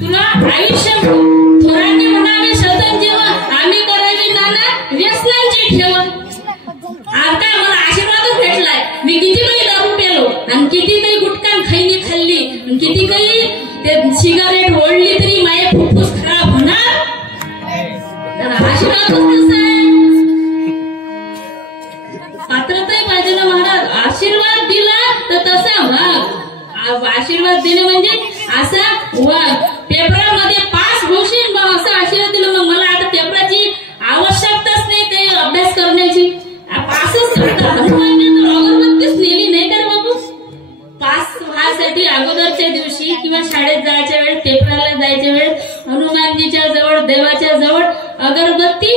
तुला आयुष्य थोरांनी म्हणावे सतत जीवन आम्ही करावी नाना पात्रताही पाहिजे ना महाराज. आशीर्वाद दिला तर तसा वाघ. आशीर्वाद देणे म्हणजे असा वाघ. पेपरामध्ये पास होशील मग असं आशीर्वाद दिला. मग मला आता पेपराची आवश्यकताच नाही ते अभ्यास करण्याची. पासच अगरबत्तीच नेली नाही तर बाबू. पास व्हायसाठी अगोदरच्या दिवशी किंवा शाळेत जायच्या वेळ पेपराला जायच्या वेळ हनुमानजीच्या जवळ देवाच्या जवळ अगरबत्ती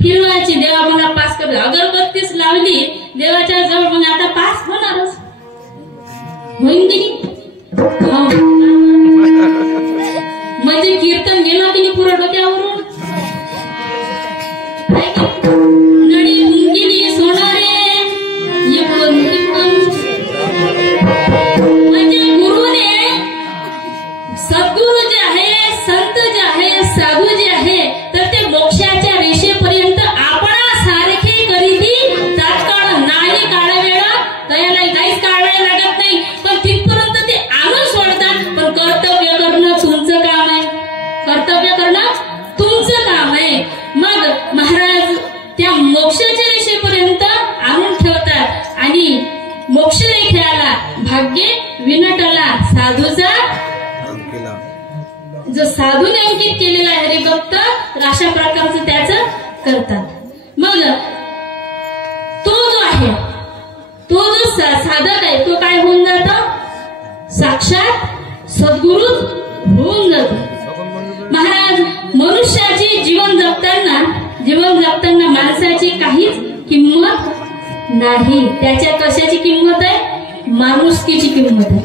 फिरवायची. देवा मला पास कर. अगरबत्तीच लावली देवाच्या जवळ मग आता पास होणारच. होईन की म्हणजे कीर्तन गेलं की पुरं डोक्यावरून. नडी मुंगिनी सोनारे म्हणजे गुरुने सद्गुरु जे आहे संत जे आहे साधू जे आहे तर ते मोक्षाच्या रेषेपर्यंत आपणासारखे करीती तात्काळ नाही काढावेळा त्याला काहीच काढायला लागत नाही. पण तिथपर्यंत ते आणून सोडतात. पण कर्तव्य करणं तुमचं काम आहे. कर्तव्य करणं तुमचं काम आहे. मग महाराज त्या मोक्षाच्या रेषेपर्यंत आणून ठेवतात आणि मोक्ष रेखेला भाग्य विनटला साधूचा जो साधूने अंकित केलेला आहे हरिभक्त तर अशा प्रकारचं त्याचं करतात. मग तो जो आहे तो जो साधक आहे तो काय होऊन जातो साक्षात सद्गुरु होऊन जातो. महाराज मनुष्याची जीवन जगताना माणसाची काहीच किंमत नाही. त्याच्या कशाची किंमत आहे माणुसकीची किंमत आहे.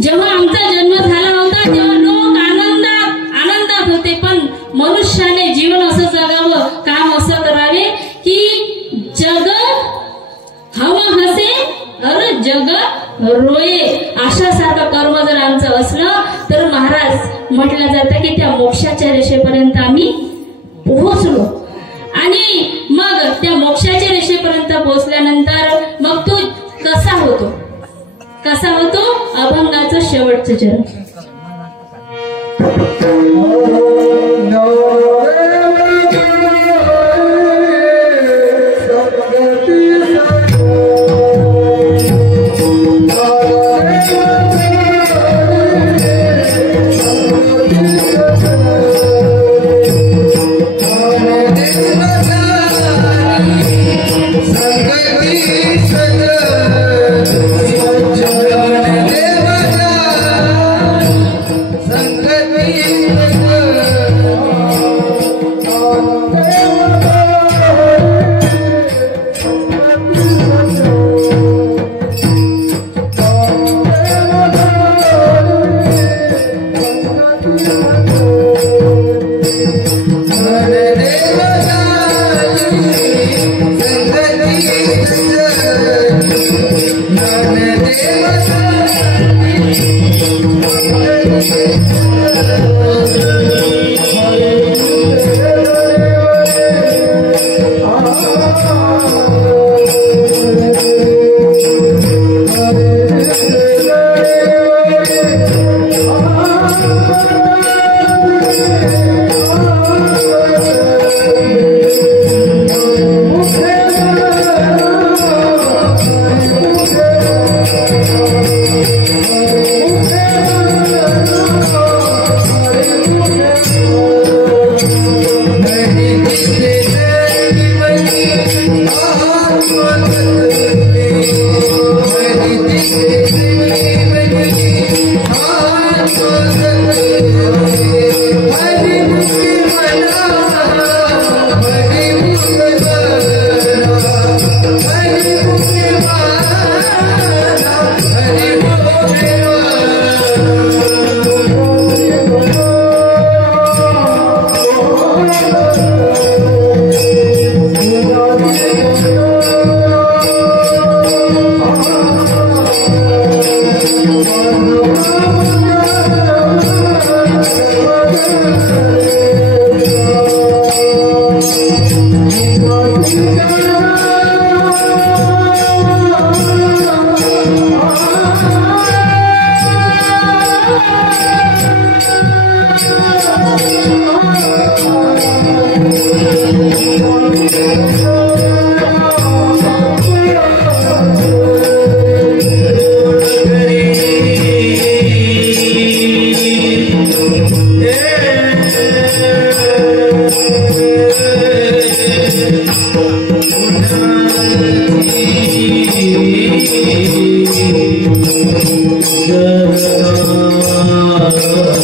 जेव्हा आमचा जन्म झाला होता तेव्हा लोक आनंदात होते. पण मनुष्याने जीवन असं जगावं काम असं करावे की जग हम हसे अरे जग रोये अशासारखं कर्म जर आमचं असलं तर महाराज म्हटलं जातं की त्या मोक्षाच्या रेषेपर्यंत आम्ही पोहोचलो. आणि मग त्या मोक्षाच्या रेषेपर्यंत पोहोचल्यानंतर मग तो कसा होतो अभंगाचं शेवटचं चरण. Oh No.